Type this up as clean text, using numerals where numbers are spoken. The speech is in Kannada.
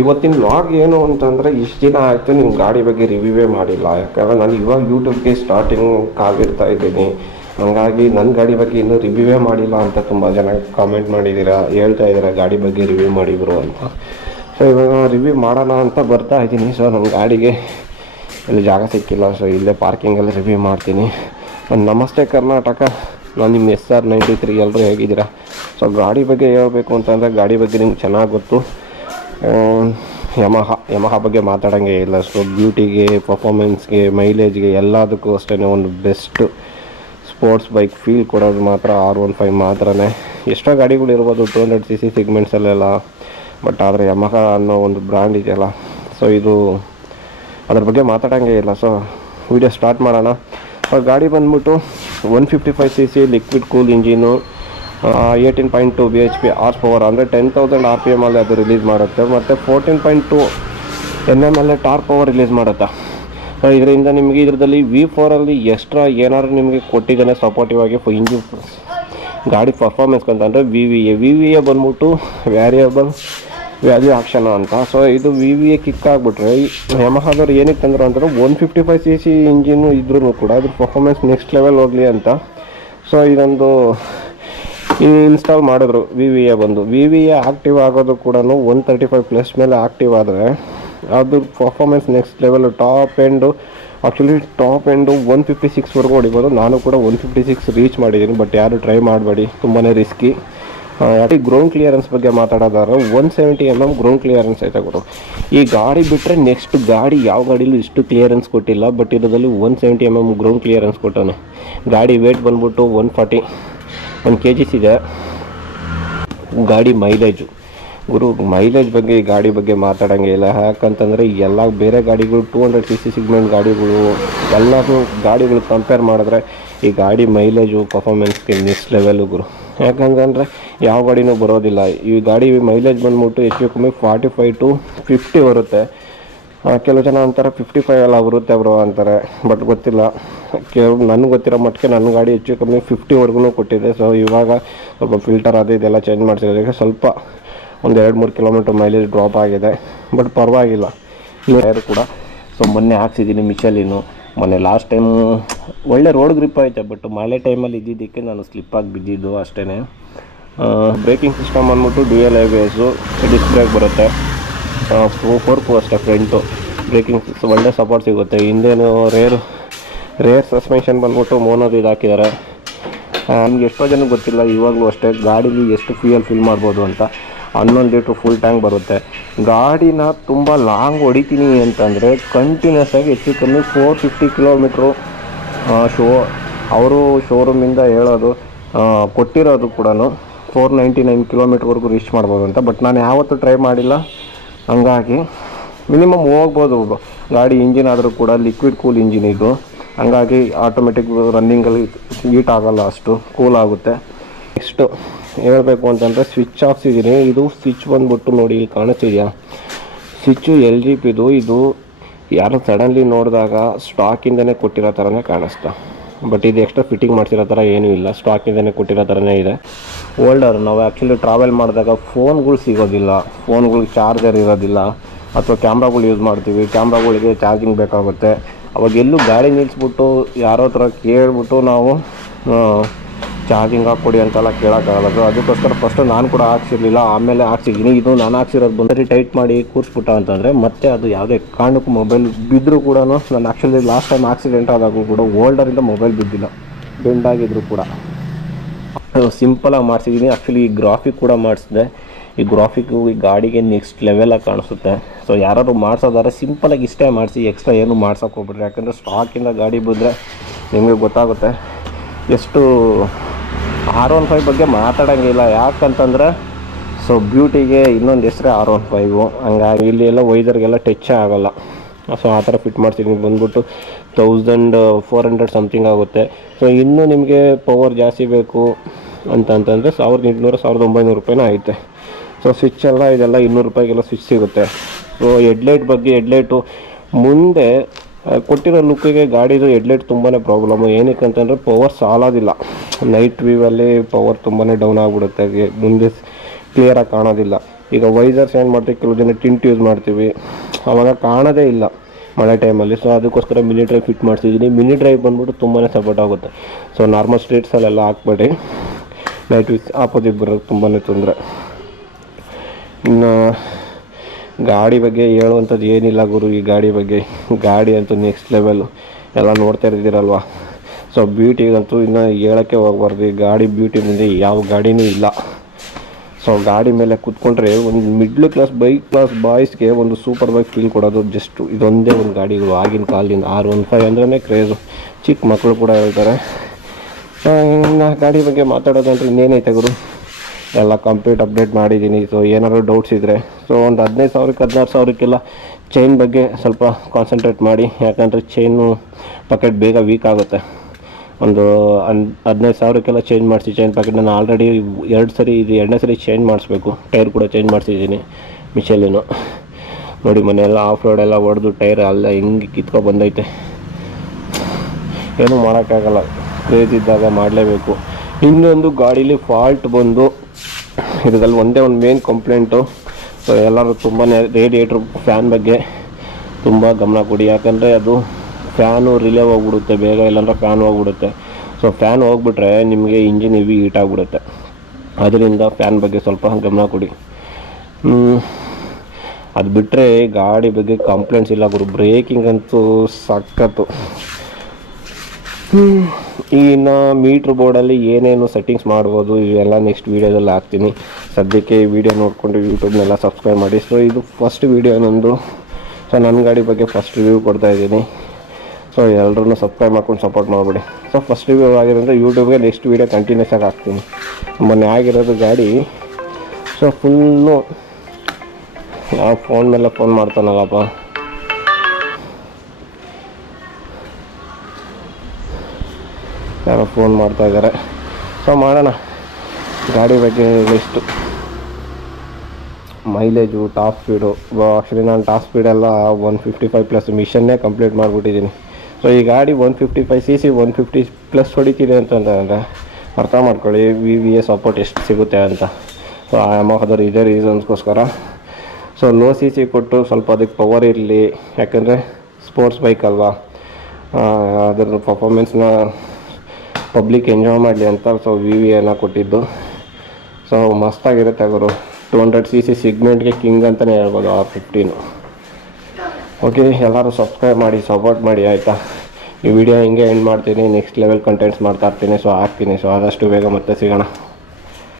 ಇವತ್ತಿನ ವ್ಲಾಗ್ ಏನು ಅಂತಂದರೆ ಇಷ್ಟು ದಿನ ಆಯಿತು ನಿಮ್ಮ ಗಾಡಿ ಬಗ್ಗೆ ರಿವ್ಯೂವೇ ಮಾಡಿಲ್ಲ. ಯಾಕಂದರೆ ನಾನು ಇವಾಗ ಯೂಟ್ಯೂಬ್ಗೆ ಸ್ಟಾರ್ಟಿಂಗ್ ಕಾಲಿರ್ತಾ ಇದ್ದೀನಿ. ಹಾಗಾಗಿ ನನ್ನ ಗಾಡಿ ಬಗ್ಗೆ ಇನ್ನೂ ರಿವ್ಯೂವೇ ಮಾಡಿಲ್ಲ ಅಂತ ತುಂಬ ಜನ ಕಾಮೆಂಟ್ ಮಾಡಿದ್ದೀರಾ, ಹೇಳ್ತಾ ಇದ್ದೀರಾ ಗಾಡಿ ಬಗ್ಗೆ ರಿವ್ಯೂ ಮಾಡಿದ್ರು ಅಂತ. ಸೊ ಇವಾಗ ರಿವ್ಯೂ ಮಾಡೋಣ ಅಂತ ಬರ್ತಾ ಇದ್ದೀನಿ. ಸೊ ನನ್ನ ಗಾಡಿಗೆ ಇಲ್ಲಿ ಜಾಗ ಸಿಕ್ಕಿಲ್ಲ, ಸೊ ಇಲ್ಲೇ ಪಾರ್ಕಿಂಗಲ್ಲಿ ರಿವ್ಯೂ ಮಾಡ್ತೀನಿ. ನಮಸ್ತೆ ಕರ್ನಾಟಕ, ನಾನು ನಿಮ್ಮ SR93. ಎಲ್ಲರೂ ಹೇಗಿದ್ದೀರಾ? ಸೊ ಗಾಡಿ ಬಗ್ಗೆ ಹೇಳಬೇಕು ಅಂತಂದರೆ ಗಾಡಿ ಬಗ್ಗೆ ನಿಮ್ಗೆ ಚೆನ್ನಾಗಿ ಗೊತ್ತು. ಯಮಹ ಬಗ್ಗೆ ಮಾತಾಡೋಂಗೆ ಇಲ್ಲ. ಸೊ ಬ್ಯೂಟಿಗೆ, ಪರ್ಫಾಮೆನ್ಸ್ಗೆ, ಮೈಲೇಜ್ಗೆ ಎಲ್ಲದಕ್ಕೂ ಅಷ್ಟೇ ಒಂದು ಬೆಸ್ಟ್ ಸ್ಪೋರ್ಟ್ಸ್ ಬೈಕ್ ಫೀಲ್ ಕೊಡೋದು ಮಾತ್ರ R15 ಮಾತ್ರನೇ. ಎಷ್ಟೋ ಗಾಡಿಗಳಿರ್ಬೋದು 200cc ಸಿಗ್ಮೆಂಟ್ಸಲ್ಲೆಲ್ಲ, ಬಟ್ ಆದರೆ ಯಮಹ ಅನ್ನೋ ಒಂದು ಬ್ರ್ಯಾಂಡ್ ಇದೆಯಲ್ಲ, ಸೊ ಇದು ಅದ್ರ ಬಗ್ಗೆ ಮಾತಾಡೋಂಗೆ ಇಲ್ಲ. ಸೊ ವಿಡಿಯೋ ಸ್ಟಾರ್ಟ್ ಮಾಡೋಣ. ಗಾಡಿ ಬಂದ್ಬಿಟ್ಟು 155cc liquid cool engine, 18.2 bhp horse power, ಅಂದರೆ 10,000 RPM ಅಲ್ಲಿ ಅದು ರಿಲೀಸ್ ಮಾಡುತ್ತೆ. ಮತ್ತು 14.2 Nm ಟಾರ್ಕ್ ಪವರ್ ರಿಲೀಸ್ ಮಾಡುತ್ತೆ. ಇದರಿಂದ ನಿಮಗೆ ಇದರಲ್ಲಿ V4ಅಲ್ಲಿ ಎಕ್ಸ್ಟ್ರಾ ಏನಾದ್ರು ನಿಮಗೆ ಕೊಟ್ಟಿದ್ದಾನೆ ಸಪೋರ್ಟಿವ್ ಆಗಿ ಇಂಜಿನ್ ಗಾಡಿ ಪರ್ಫಾರ್ಮೆನ್ಸ್ ಅಂತಂದರೆ VVA ಬಂದ್ಬಿಟ್ಟು ವ್ಯಾರಿಯಬಲ್ ವ್ಯಾಲ್ಯೂ ಆಕ್ಷನ್ ಅಂತ. ಸೊ ಇದು VVA ಕಿಕ್ ಆಗಿಬಿಟ್ರೆ ಯಮಹದವ್ರು ಏನಕ್ಕೆ ತಂದರು ಅಂತಂದ್ರೆ 155cc ಇಂಜಿನ್ನು ಇದ್ರೂ ಕೂಡ ಅದ್ರ ಪರ್ಫಾರ್ಮೆನ್ಸ್ ನೆಕ್ಸ್ಟ್ ಲೆವೆಲ್ ಹೋಗಲಿ ಅಂತ. ಸೊ ಇದೊಂದು ಇನ್ಸ್ಟಾಲ್ ಮಾಡಿದ್ರು. VVA ಆಕ್ಟಿವ್ ಆಗೋದು ಕೂಡ 135+ ಮೇಲೆ ಆಕ್ಟಿವ್ ಆದರೆ ಅದು performance next level. Top end 156ವರೆಗೂ ಹೊಡಿಬೋದು. ನಾನು ಕೂಡ 156 ರೀಚ್ ಮಾಡಿದ್ದೀನಿ, ಬಟ್ ಯಾರು ಟ್ರೈ ಮಾಡಬೇಡಿ, ತುಂಬಾ ರಿಸ್ಕಿ. ಯಾಕೆ ಗ್ರೌಂಡ್ ಕ್ಲಿಯರೆನ್ಸ್ ಬಗ್ಗೆ ಮಾತಾಡೋದಾದ್ರೆ 170 mm ಗ್ರೌಂಡ್ ಕ್ಲಿಯರೆನ್ಸ್ ಐತೆ ಗುರು. ಈ ಗಾಡಿ ಬಿಟ್ಟರೆ ನೆಕ್ಸ್ಟ್ ಗಾಡಿ ಯಾವ ಗಾಡಿಲೂ ಇಷ್ಟು ಕ್ಲಿಯರೆನ್ಸ್ ಕೊಟ್ಟಿಲ್ಲ, ಬಟ್ ಇದರಲ್ಲಿ 170 mm ಗ್ರೌಂಡ್ ಕ್ಲಿಯರೆನ್ಸ್ ಕೊಟ್ಟವನೆ. ಗಾಡಿ ವೇಟ್ ಬಂದ್ಬಿಟ್ಟು 141 kg ಇದೆ. ಗಾಡಿ ಮೈಲೇಜು ಗುರು, ಮೈಲೇಜ್ ಬಗ್ಗೆ ಈ ಗಾಡಿ ಬಗ್ಗೆ ಮಾತಾಡೋಂಗೆ ಇಲ್ಲ. ಯಾಕಂತಂದರೆ ಎಲ್ಲ ಬೇರೆ ಗಾಡಿಗಳು 200cc ಸಿಗ್ಮೆಂಟ್ ಗಾಡಿಗಳು ಎಲ್ಲರೂ ಗಾಡಿಗಳು ಕಂಪೇರ್ ಮಾಡಿದ್ರೆ ಈ ಗಾಡಿ ಮೈಲೇಜು ಪರ್ಫಾರ್ಮೆನ್ಸ್ಗೆ ನೆಕ್ಸ್ಟ್ ಲೆವೆಲು ಗುರು. ಯಾಕಂತಂದರೆ ಯಾವ ಗಾಡಿನೂ ಬರೋದಿಲ್ಲ. ಈ ಗಾಡಿ ಮೈಲೇಜ್ ಬಂದ್ಬಿಟ್ಟು ಹೆಚ್ಚು ಕಮ್ಮಿ 45 to 50 ಬರುತ್ತೆ. ಕೆಲವು ಜನ ಅಂತಾರೆ 55 ಎಲ್ಲ ಬರುತ್ತೆ ಬ್ರೋ ಅಂತಾರೆ, ಬಟ್ ಗೊತ್ತಿಲ್ಲ. ನನಗೆ ಗೊತ್ತಿರೋ ಮಟ್ಟಿಗೆ ನನ್ನ ಗಾಡಿ ಹೆಚ್ಚು ಕಮ್ಮಿ 50ವರೆಗೂ ಕೊಟ್ಟಿದೆ. ಸೊ ಇವಾಗ ಸ್ವಲ್ಪ ಫಿಲ್ಟರ್ ಅದು ಇದೆಲ್ಲ ಚೇಂಜ್ ಮಾಡಿಸಿರೋದಕ್ಕೆ ಸ್ವಲ್ಪ ಒಂದು 2-3 ಕಿಲೋಮೀಟ್ರ್ ಮೈಲೇಜ್ ಡ್ರಾಪ್ ಆಗಿದೆ, ಬಟ್ ಪರವಾಗಿಲ್ಲ. ಟೈರು ಕೂಡ ಸೊ ಮೊನ್ನೆ ಹಾಕ್ಸಿದ್ದೀನಿ ಮಿಚಲಿನು. ಮೊನ್ನೆ ಲಾಸ್ಟ್ ಟೈಮು ಒಳ್ಳೆ ರೋಡ್ ಗ್ರಿಪ್ ಐತೆ, ಬಟ್ ಮಳೆ ಟೈಮಲ್ಲಿ ಇದ್ದಿದ್ದಕ್ಕೆ ನಾನು ಸ್ಲಿಪ್ಪಾಗಿ ಬಿದ್ದಿದ್ದು ಅಷ್ಟೇ. ಬ್ರೇಕಿಂಗ್ ಸಿಸ್ಟಮ್ ಅಂದ್ಬಿಟ್ಟು ಡ್ಯೂಯಲ್ ABS, ಡಿಸ್ಕ್ ಬ್ರೇಕ್ ಬರುತ್ತೆ. ಫೋರ್ಕು ಅಷ್ಟೇ, ಫ್ರಂಟು ಬ್ರೇಕಿಂಗ್ ಒಳ್ಳೆ ಸಪೋರ್ಟ್ ಸಿಗುತ್ತೆ. ಹಿಂದೇನು ರೇರ್ ಸಸ್ಪೆನ್ಷನ್ ಬಂದ್ಬಿಟ್ಟು ಮೋನೋದು ಇದು ಹಾಕಿದ್ದಾರೆ. ನಮ್ಗೆ ಎಷ್ಟೋ ಜನಕ್ಕೆ ಗೊತ್ತಿಲ್ಲ, ಇವಾಗಲೂ ಅಷ್ಟೇ ಗಾಡೀಲಿ ಎಷ್ಟು ಫ್ಯೂಯಲ್ ಫಿಲ್ ಮಾಡ್ಬೋದು ಅಂತ. 11 ಲೀಟ್ರ್ ಫುಲ್ ಟ್ಯಾಂಕ್ ಬರುತ್ತೆ. ಗಾಡಿನ ತುಂಬ ಲಾಂಗ್ ಹೊಡಿತೀನಿ ಅಂತಂದರೆ ಕಂಟಿನ್ಯೂಸ್ ಆಗಿ ಹೆಚ್ಚು ಕಮ್ಮಿ 450 ಕಿಲೋಮೀಟ್ರು ಅವರು ಶೋರೂಮಿಂದ ಹೇಳೋದು ಕೊಟ್ಟಿರೋದು ಕೂಡ 499 ಕಿಲೋಮೀಟ್ರ್ವರೆಗೂ ರೀಚ್ ಮಾಡ್ಬೋದು ಅಂತ. ಬಟ್ ನಾನು ಯಾವತ್ತೂ ಟ್ರೈ ಮಾಡಿಲ್ಲ, ಹಂಗಾಗಿ ಮಿನಿಮಮ್ ಹೋಗ್ಬೋದು. ಗಾಡಿ ಇಂಜಿನ್ ಆದರೂ ಕೂಡ ಲಿಕ್ವಿಡ್ ಕೂಲ್ ಇಂಜಿನ್ ಇದು, ಹಂಗಾಗಿ ಆಟೋಮೆಟಿಕ್ ರನ್ನಿಂಗಲ್ಲಿ ಹೀಟ್ ಆಗೋಲ್ಲ, ಅಷ್ಟು ಕೂಲ್ ಆಗುತ್ತೆ. ನೆಕ್ಸ್ಟು ಹೇಳಬೇಕು ಅಂತಂದರೆ ಸ್ವಿಚ್ ಹಾಕ್ಸಿದ್ದೀನಿ. ಇದು ಸ್ವಿಚ್ ಬಂದ್ಬಿಟ್ಟು ನೋಡಿ, ಇಲ್ಲಿ ಕಾಣಿಸ್ತಿದೆಯಾ ಸ್ವಿಚ್ಚು LG ಇದು ಯಾರು ಸಡನ್ಲಿ ನೋಡಿದಾಗ ಸ್ಟಾಕಿಂದನೇ ಕೊಟ್ಟಿರೋ ಥರನೇ ಕಾಣಿಸ್ತಾ, ಬಟ್ ಇದು ಎಕ್ಸ್ಟ್ರಾ ಫಿಟ್ಟಿಂಗ್ ಮಾಡಿಸಿರೋ ಥರ ಏನೂ ಇಲ್ಲ, ಸ್ಟಾಕಿಂದನೇ ಕೊಟ್ಟಿರೋ ಥರನೇ ಇದೆ. ಓಲ್ಡರ್ ನಾವು ಆ್ಯಕ್ಚುಲಿ ಟ್ರಾವೆಲ್ ಮಾಡಿದಾಗ ಫೋನ್ಗಳು ಸಿಗೋದಿಲ್ಲ, ಫೋನ್ಗಳಿಗೆ ಚಾರ್ಜರ್ ಇರೋದಿಲ್ಲ, ಅಥವಾ ಕ್ಯಾಮ್ರಾಗಳು ಯೂಸ್ ಮಾಡ್ತೀವಿ, ಕ್ಯಾಮ್ರಾಗಳಿಗೆ ಚಾರ್ಜಿಂಗ್ ಬೇಕಾಗುತ್ತೆ. ಅವಾಗ ಎಲ್ಲೂ ಗಾಡಿ ನಿಲ್ಲಿಸ್ಬಿಟ್ಟು ಯಾರೋ ಹತ್ರ ಕೇಳ್ಬಿಟ್ಟು ನಾವು ಚಾರ್ಜಿಂಗ್ ಹಾಕ್ಕೊಡಿ ಅಂತೆಲ್ಲ ಕೇಳೋಕ್ಕಾಗಲ್ಲ. ಅದಕ್ಕೋಸ್ಕರ ಫಸ್ಟು ನಾನು ಕೂಡ ಹಾಕ್ಸಿರ್ಲಿಲ್ಲ, ಆಮೇಲೆ ಹಾಕ್ಸಿದ್ದೀನಿ. ಇದು ನಾನು ಹಾಕ್ಸಿರೋದು ಬಂದರೆ ಟೈಟ್ ಮಾಡಿ ಕೂರಿಸ್ಬಿಟ್ಟ ಅಂತಂದರೆ ಮತ್ತೆ ಅದು ಯಾವುದೇ ಕಾರಣಕ್ಕೂ ಮೊಬೈಲ್ ಬಿದ್ದರೂ ಕೂಡ, ನಾನು ಆ್ಯಕ್ಚುಲಿ ಲಾಸ್ಟ್ ಟೈಮ್ ಆಕ್ಸಿಡೆಂಟ್ ಆದಾಗೂ ಕೂಡ ಓಲ್ಡರಿಂದ ಮೊಬೈಲ್ ಬಿದ್ದಿಲ್ಲ, ಬೆಂಡಾಗಿದ್ರು ಕೂಡ. ಸಿಂಪಲಾಗಿ ಮಾಡಿಸಿದ್ದೀನಿ. ಆ್ಯಕ್ಚುಲಿ ಈ ಗ್ರಾಫಿಕ್ ಕೂಡ ಮಾಡಿಸಿದೆ. ಈ ಗ್ರಾಫಿಕ್ಕು ಈ ಗಾಡಿಗೆ ನೆಕ್ಸ್ಟ್ ಲೆವೆಲಾಗಿ ಕಾಣಿಸುತ್ತೆ. ಸೊ ಯಾರಾದ್ರು ಮಾಡಿಸೋದಾದ್ರೆ ಸಿಂಪಲಾಗಿ ಇಷ್ಟೇ ಮಾಡಿಸಿ, ಎಕ್ಸ್ಟ್ರಾ ಏನೂ ಮಾಡ್ಸೋಕೆ ಹೋಗ್ಬಿಡ್ರಿ. ಯಾಕಂದರೆ ಸ್ಟಾಕಿಂದ ಗಾಡಿ ಬಂದರೆ ನಿಮಗೆ ಗೊತ್ತಾಗುತ್ತೆ. ಎಷ್ಟು R15 ಬಗ್ಗೆ ಮಾತಾಡೋಂಗಿಲ್ಲ, ಯಾಕಂತಂದರೆ ಸೊ ಬ್ಯೂಟಿಗೆ ಇನ್ನೊಂದು ಹೆಸರೇ R15. ಹಂಗಾಗಿ ಇಲ್ಲಿ ಎಲ್ಲ ವೈಸರ್ಗೆಲ್ಲ ಟಚ್ ಆಗೋಲ್ಲ. ಸೊ ಆ ಥರ ಫಿಟ್ ಮಾಡ್ತೀನಿ. ಬಂದ್ಬಿಟ್ಟು 1400 ಸಮಥಿಂಗ್ ಆಗುತ್ತೆ. ಸೊ ಇನ್ನೂ ನಿಮಗೆ ಪವರ್ ಜಾಸ್ತಿ ಬೇಕು ಅಂತಂದರೆ 1800-1900 ರೂಪಾಯಿನೂ ಐತೆ. ಸೊ ಸ್ವಿಚ್ ಎಲ್ಲ ಇದೆಲ್ಲ 200 ರೂಪಾಯಿಗೆಲ್ಲ ಸ್ವಿಚ್ ಸಿಗುತ್ತೆ. ಸೊ ಹೆಡ್ಲೈಟು ಮುಂದೆ ಕೊಟ್ಟಿರೋ ಲುಕ್ಕಿಗೆ ಗಾಡಿದು ಹೆಡ್ಲೈಟ್ ತುಂಬಾ ಪ್ರಾಬ್ಲಮ್ಮು. ಏನಕ್ಕೆ ಅಂತಂದರೆ ಪವರ್ ಸಾಲೋದಿಲ್ಲ. ನೈಟ್ ವ್ಯೂವಲ್ಲಿ ಪವರ್ ತುಂಬಾ ಡೌನ್ ಆಗಿಬಿಡುತ್ತೆ, ಮುಂದೆ ಕ್ಲಿಯರಾಗಿ ಕಾಣೋದಿಲ್ಲ. ಈಗ ವೈಸರ್ಸ್ ಏನು ಮಾಡ್ತೀವಿ, ಕೆಲವು ಜನ ಟಿಂಟ್ ಯೂಸ್ ಮಾಡ್ತೀವಿ, ಆವಾಗ ಕಾಣೋದೇ ಇಲ್ಲ ಮಳೆ ಟೈಮಲ್ಲಿ. ಸೊ ಅದಕ್ಕೋಸ್ಕರ ಮಿನಿ ಡ್ರೈವ್ ಫಿಟ್ ಮಾಡಿಸಿದ್ದೀನಿ. ಮಿನಿ ಡ್ರೈವ್ ಬಂದ್ಬಿಟ್ಟು ತುಂಬಾ ಸಪೋರ್ಟ್ ಆಗುತ್ತೆ. ಸೊ ನಾರ್ಮಲ್ ಸ್ಟ್ರೀಟ್ಸಲ್ಲೆಲ್ಲ ಹಾಕ್ಬೇಡಿ, ನೈಟ್ ವಿಸ್ ಆಪೋಸಿಟ್ ಬರೋದು ತುಂಬಾ ತೊಂದರೆ. ಇನ್ನು ಗಾಡಿ ಬಗ್ಗೆ ಹೇಳುವಂಥದ್ದು ಏನಿಲ್ಲ ಗುರು. ಈ ಗಾಡಿ ಅಂತೂ ನೆಕ್ಸ್ಟ್ ಲೆವೆಲ್ಲು, ಎಲ್ಲ ನೋಡ್ತಾ ಇರ್ತೀರಲ್ವ. ಸೊ ಬ್ಯೂಟಿಗಂತೂ ಇನ್ನು ಹೇಳೋಕ್ಕೆ ಹೋಗ್ಬಾರ್ದು. ಈ ಗಾಡಿ ಬ್ಯೂಟಿ ಮುಂದೆ ಯಾವ ಗಾಡಿನೂ ಇಲ್ಲ. ಸೊ ಗಾಡಿ ಮೇಲೆ ಕೂತ್ಕೊಂಡ್ರೆ ಒಂದು ಮಿಡ್ಲ್ ಕ್ಲಾಸ್ ಬಾಯ್ಸ್ಗೆ ಒಂದು ಸೂಪರ್ ಬೈಕ್ ಫೀಲ್ ಕೊಡೋದು ಜಸ್ಟ್ ಇದೊಂದೇ ಒಂದು ಗಾಡಿಗಳು. ಆಗಿನ ಕಾಲದಿಂದ R15 ಅಂದ್ರೇ ಕ್ರೇಜು, ಚಿಕ್ಕ ಮಕ್ಕಳು ಕೂಡ ಹೇಳ್ತಾರೆ. ಇನ್ನು ಗಾಡಿ ಬಗ್ಗೆ ಮಾತಾಡೋದಂದ್ರೆ ಇನ್ನೇನೈತೆ ಗುರು, ಎಲ್ಲ ಕಂಪ್ಲೀಟ್ ಅಪ್ಡೇಟ್ ಮಾಡಿದ್ದೀನಿ. ಸೊ ಏನಾದ್ರು ಡೌಟ್ಸ್ ಇದ್ದರೆ ಒಂದು 15,000-16,000ಕ್ಕೆಲ್ಲ ಚೈನ್ ಬಗ್ಗೆ ಸ್ವಲ್ಪ ಕಾನ್ಸಂಟ್ರೇಟ್ ಮಾಡಿ, ಯಾಕಂದರೆ ಚೈನು ಪಾಕೆಟ್ ಬೇಗ ವೀಕ್ ಆಗುತ್ತೆ. ಒಂದು 15,000ಕ್ಕೆಲ್ಲ ಚೇಂಜ್ ಮಾಡಿಸಿ ಚೈನ್ ಪ್ಯಾಕೆಟ್. ನಾನು ಆಲ್ರೆಡಿ 2 ಸರಿ, ಇದು 2ನೇ ಸರಿ ಚೇಂಜ್ ಮಾಡಿಸ್ಬೇಕು. ಟೈರ್ ಕೂಡ ಚೇಂಜ್ ಮಾಡಿಸಿದ್ದೀನಿ ಮಿಚೆಲಿನು. ನೋಡಿ ಮನೆಯೆಲ್ಲ ಆಫ್ ರೋಡ್ ಎಲ್ಲ ಹೊಡೆದು ಟೈರ್ ಎಲ್ಲ ಹೆಂಗೆ ಕಿತ್ಕೊ ಬಂದೈತೆ. ಏನೂ ಮಾಡೋಕ್ಕಾಗಲ್ಲ, ಕ್ರೇಜ್ ಇದ್ದಾಗ ಮಾಡಲೇಬೇಕು. ಇನ್ನೊಂದು ಗಾಡೀಲಿ ಫಾಲ್ಟ್ ಬಂದು ಇದರಲ್ಲಿ ಒಂದೇ ಒಂದು ಮೇನ್ ಕಂಪ್ಲೇಂಟು. ಸೊ ಎಲ್ಲರೂ ತುಂಬಾ ರೇಡಿಯೇಟ್ರ್ ಫ್ಯಾನ್ ಬಗ್ಗೆ ತುಂಬ ಗಮನ ಕೊಡಿ, ಯಾಕಂದರೆ ಅದು ಫ್ಯಾನು ರಿಲೇ ಹೋಗ್ಬಿಡುತ್ತೆ ಬೇಗ, ಇಲ್ಲಾಂದ್ರೆ ಫ್ಯಾನ್ ಹೋಗ್ಬಿಡುತ್ತೆ. ಸೊ ಫ್ಯಾನ್ ಹೋಗ್ಬಿಟ್ರೆ ನಿಮಗೆ ಇಂಜಿನ್ ಹೆವಿ ಹೀಟ್ ಆಗಿಬಿಡುತ್ತೆ. ಅದರಿಂದ ಫ್ಯಾನ್ ಬಗ್ಗೆ ಸ್ವಲ್ಪ ಗಮನ ಕೊಡಿ. ಅದು ಬಿಟ್ಟರೆ ಗಾಡಿ ಬಗ್ಗೆ ಕಂಪ್ಲೇಂಟ್ಸ್ ಇಲ್ಲ ಗುರು. ಬ್ರೇಕಿಂಗ್ ಅಂತೂ ಸಖತ್ತು. ಇನ್ನು ಮೀಟ್ರ್ ಬೋರ್ಡಲ್ಲಿ ಏನೇನು ಸೆಟ್ಟಿಂಗ್ಸ್ ಮಾಡ್ಬೋದು ಇವೆಲ್ಲ ನೆಕ್ಸ್ಟ್ ವೀಡಿಯೋದಲ್ಲಿ ಹಾಕ್ತೀನಿ. ಸದ್ಯಕ್ಕೆ ಈ ವಿಡಿಯೋ ನೋಡಿಕೊಂಡು ಯೂಟ್ಯೂಬ್ನೆಲ್ಲ ಸಬ್ಸ್ಕ್ರೈಬ್ ಮಾಡಿ. ಸೊ ಇದು ಫಸ್ಟ್ ವೀಡಿಯೋ ನಂದು. ಸೊ ನನ್ನ ಗಾಡಿ ಬಗ್ಗೆ ಫಸ್ಟ್ ರಿವ್ಯೂ ಕೊಡ್ತಾಯಿದ್ದೀನಿ. ಸೊ ಎಲ್ಲರೂ ಸಬ್ಸ್ಕ್ರೈಬ್ ಮಾಡ್ಕೊಂಡು ಸಪೋರ್ಟ್ ಮಾಡಿಬಿಡಿ. ಸೊ ಫಸ್ಟ್ ರಿವ್ಯೂ ಆಗಿರೋದ್ರೆ ಯೂಟ್ಯೂಬ್ಗೆ ನೆಕ್ಸ್ಟ್ ವೀಡಿಯೋ ಕಂಟಿನ್ಯೂಸ್ ಆಗಿ ಹಾಕ್ತೀನಿ. ಮೊನ್ನೆ ಆಗಿರೋದು ಗಾಡಿ. ಸೊ ಫುಲ್ಲು ಯಾವ ಫೋನ್ ಮೇಲೆ ಫೋನ್ ಮಾಡ್ತಾನಲ್ಲಪ್ಪ, ಯಾರೋ ಫೋನ್ ಮಾಡ್ತಾಯಿದ್ದಾರೆ. ಸೊ ಮಾಡೋಣ ಗಾಡಿ ಬಗ್ಗೆ ಎಷ್ಟು ಮೈಲೇಜು, ಟಾಪ್ ಸ್ಪೀಡು. ಆ್ಯಕ್ಚುಲಿ ನಾನು ಟಾಪ್ ಸ್ಪೀಡೆಲ್ಲ 155+ ಮಿಷನ್ನೇ ಕಂಪ್ಲೀಟ್ ಮಾಡಿಬಿಟ್ಟಿದ್ದೀನಿ. ಸೊ ಈ ಗಾಡಿ 155cc 150+ ಹೊಡಿತೀನಿ ಅಂತಂದರೆ ಅರ್ಥ ಮಾಡ್ಕೊಳ್ಳಿ VVA ಸಪೋರ್ಟ್ ಎಷ್ಟು ಸಿಗುತ್ತೆ ಅಂತ. ಸೊ ಆ ಯಾಮಹದವ್ರು ಇದೇ ರೀಸನ್ಸ್ಗೋಸ್ಕರ ಸೊ ಲೋ CC ಕೊಟ್ಟು ಸ್ವಲ್ಪ ಅದಕ್ಕೆ ಪವರ್ ಇರಲಿ, ಯಾಕಂದರೆ ಸ್ಪೋರ್ಟ್ಸ್ ಬೈಕ್ ಅಲ್ವಾ, ಅದರ ಪರ್ಫಾರ್ಮೆನ್ಸ್ನ ಪಬ್ಲಿಕ್ ಎಂಜಾಯ್ ಮಾಡಲಿ ಅಂತ ಸೊ VVAನ ಕೊಟ್ಟಿದ್ದು. ಸೊ ಮಸ್ತಾಗಿರುತ್ತೆ ಅವರು. 200cc ಸಿಗ್ಮೆಂಟ್ಗೆ ಕಿಂಗ್ ಅಂತಲೇ ಹೇಳ್ಬೋದು R15. ಓಕೆ, ಎಲ್ಲರೂ ಸಬ್ಸ್ಕ್ರೈಬ್ ಮಾಡಿ ಸಪೋರ್ಟ್ ಮಾಡಿ ಆಯಿತಾ. ಈ ವಿಡಿಯೋ ಹಿಂಗೆ ಎಂಡ್ ಮಾಡ್ತೀನಿ. ನೆಕ್ಸ್ಟ್ ಲೆವೆಲ್ ಕಂಟೆಂಟ್ಸ್ ಮಾಡ್ತಾ ಇರ್ತೀನಿ. ಸೊ ಹಾಕ್ತೀನಿ. ಸೊ ಆದಷ್ಟು ಬೇಗ ಮತ್ತೆ ಸಿಗೋಣ.